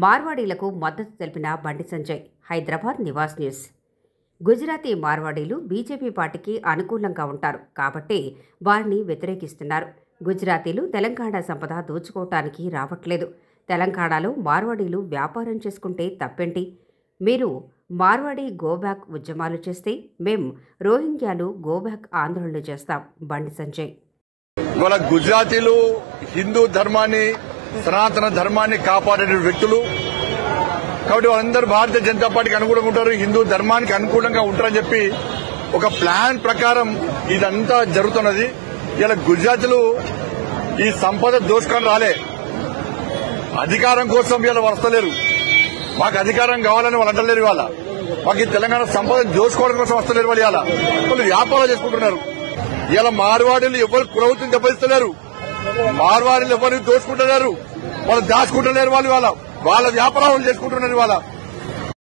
మార్వాడీలకు మద్దతు తెలిపిన Bandi Sanjay. Hyderabad Nivas news. Gujarati మార్వాడీలు BJP పార్టీకి అనుకూలంగా ఉంటారు కాబట్టి వారిని వ్యతిరేకిస్తున్నారు. గుజరాతీలు తెలంగాణ సంపద దోచుకోవటానికి రావట్లేదు. తెలంగాణలో మార్వాడీలు వ్యాపారం చేసుకుంటే తప్పేంటి? మీరు మార్వాడీ గోబ్యాక్ ఉద్యమాలు చేస్తే మేం రోహింగ్యాలు గోబ్యాక్ ఆందోళనలు చేస్తాం. బండి సంజయ్. ఇవాళ గుజరాతీలు హిందూ ధర్మాన్ని, సనాతన ధర్మాన్ని కాపాడే వ్యక్తులు కాబట్టి వాళ్ళందరూ భారతీయ జనతా పార్టీకి అనుకూలంగా ఉంటారు, హిందూ ధర్మానికి అనుకూలంగా ఉంటారని చెప్పి ఒక ప్లాన్ ప్రకారం ఇదంతా జరుగుతున్నది. ఇలా గుజరాతీలు ఈ సంపద దోచుకొని రాలే, అధికారం కోసం ఇలా వస్తలేరు. మాకు అధికారం కావాలని వాళ్ళు అంటలేరు. ఇవాళ మాకు ఈ తెలంగాణ సంపద దోచుకోవడం కోసం వస్తలేరు. వాళ్ళు ఇవాళ వాళ్ళు వ్యాపారాలు చేసుకుంటున్నారు. ఇలా మార్వాడీలు ఎవరు ప్రభుత్వం దెబ్బతిస్తలేరు, మార్వాడీలు ఎవరిని దోచుకుంటున్నారు, వాళ్ళు దాచుకుంటలేరు. వాళ్ళు వాళ్ళ వ్యాపారాలు చేసుకుంటున్నారు. ఇవాళ